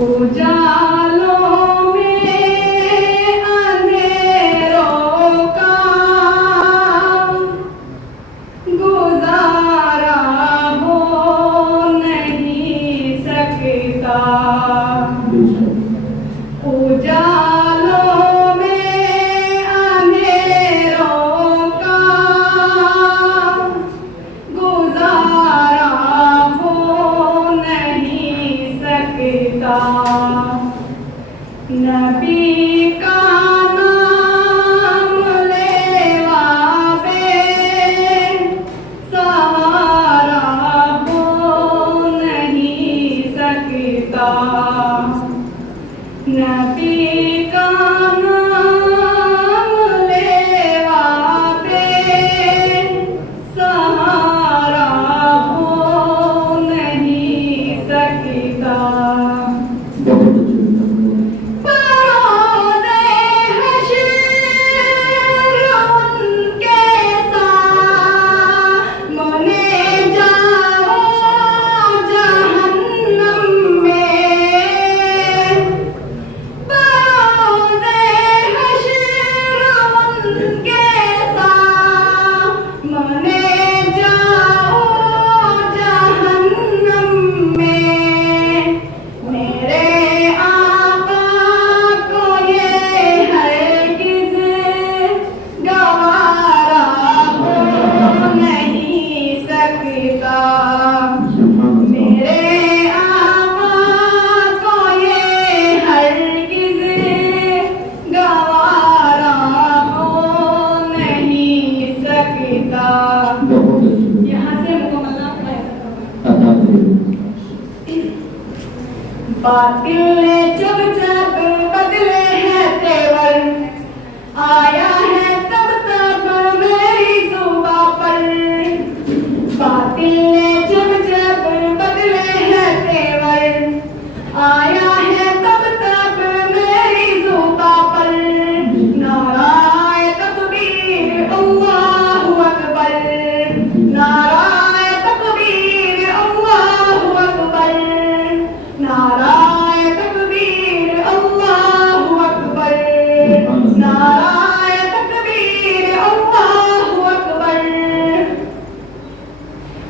उजालों में अंधेरों का गुजारा हो नहीं सकता। उजालों में अंधेरों का गुजारा हो नहीं सकता। नबी का नाम लेवा पे सहारा हो नहीं सकता। नबी का नाम लेवा पे सहारा हो नहीं सकता। बातिल ने जब जब बदले हैं तेवर, आया है तब तब मेरी जुबां पर। बातिल ने जब जब बदले हैं तेवर, आया है तब तब मेरी जुबां पर। नाराए तकबीर अल्लाहु अकबर, नाराए तकबीर अल्लाहु अकबर, नाराए तकबीर अल्लाहु अकबर, नाराए तकबीर अल्लाहु अकबर।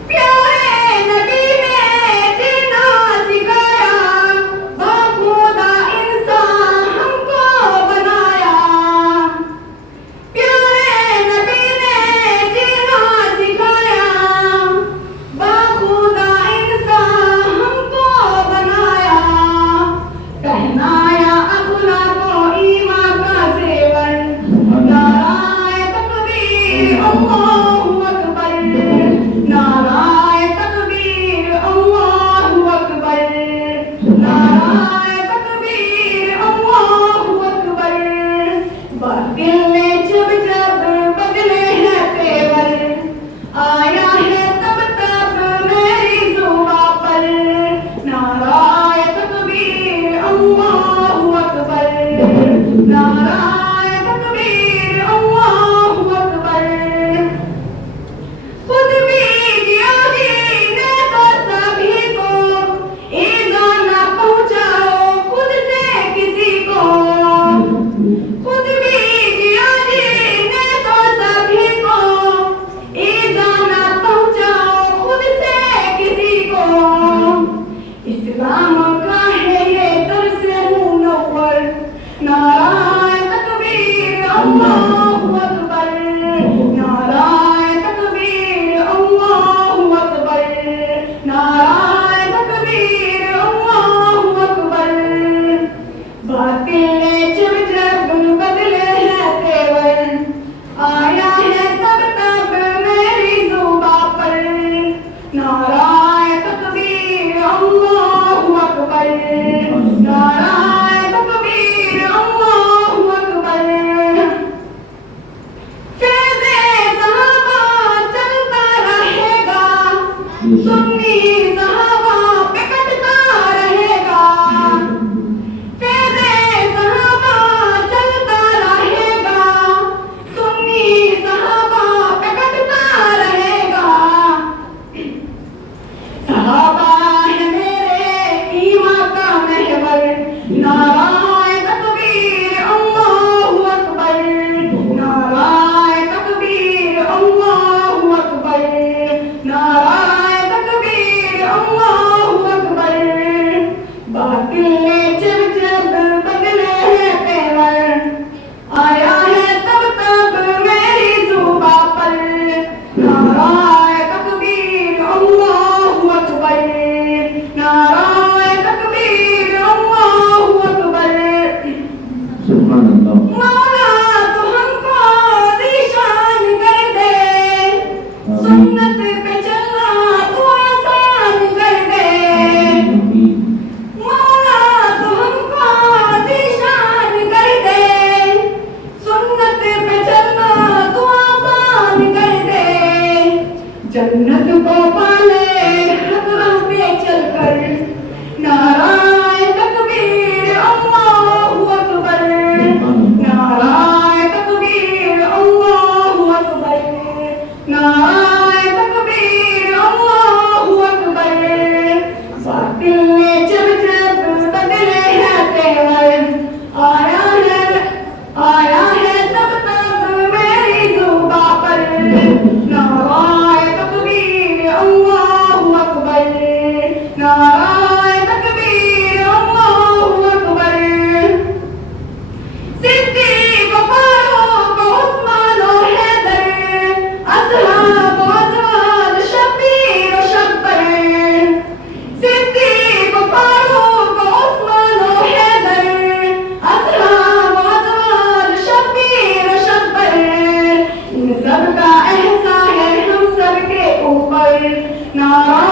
प्यारे नबी ने जीना सिखाया, बाखुदा इंसान हमको बनाया। प्यारे नबी ने जीना सिखाया, बाखुदा इंसान हमको बनाया। पहनाया अखलाको ईमान का सेवन, नाराए तकबीर अल्लाहु अकबर, नाराए तकबीर अल्लाहु अकबर, नाराए तकबीर अल्लाहु अकबर। बातिल ने जब जब बदले हैं तेवर, आया है तब तब मेरी जुबां पर। नाराए तकबीर अल्लाहु अकबर, नाराए तकबीर अल्लाहु अकबर। खुद भी जियादी ने तो सभी को ईज़ा न पहुंचाओ खुद से किसी को। खुद भी जियादी ने तो सभी को ईज़ा न पहुंचाओ खुद से किसी को। इस्लाम का है ये दर्स मुनव्वर, नाराए तकबीर अल्लाहु अकबर, नाराए तकबीर अल्लाहु अकबर, नाराए तकबीर अल्लाहु अकबर। बातिल ने जब जब बदले हैं तेवर, आया है तब तब मेरी जुबां पर। नाराए तकबीर अल्लाहु अकबर, नाराए तकबीर अल्लाहु अकबर। फैज़े सहाबा चलता रहेगा, सुन्नी सहाबा है मेरे ईमान का महवर, नाराए तकबीर अल्लाहु अकबर, नाराए तकबीर अल्लाहु अकबर, नाराए तकबीर अल्लाहु अकबर। बातिल ने जब जब बदले हैं तेवर, आया है तब तब मेरी जुबा पर, नाराए तकबीर अल्लाहु अकबर, नाराए तकबीर अल्लाहु अकबर। सुभान अल्लाह। मौला तो हमको निशान कर दे, सुन्नत पे चलना तो आसान कर दे। मौला तो हमको निशान कर दे, सुन्नत पे चलना तो आसान कर दे। जन्नत को पाले हक राह पे चलकर, नाराए तकबीर अल्लाहु अकबर, नाराए तकबीर अल्लाहु अकबर, नाराए तकबीर अल्लाहु अकबर। बातिल ने जब जब बदले हैं तेवर, आया है तब तब मेरी जुबा पर, नाराए तकबीर अल्लाहु अकबर, नाराए तकबीर अल्लाहु अकबर। सिद्दीक फारूक उस्मान और हैदर, असहाब अज़वाज शब्बीर और शब्बर। सिद्दीक फारूक उस्मान और हैदर, असहाब अज़वाज शब्बीर और शब्बर। इन सब का एहसान है हम सब के ऊपर, नारा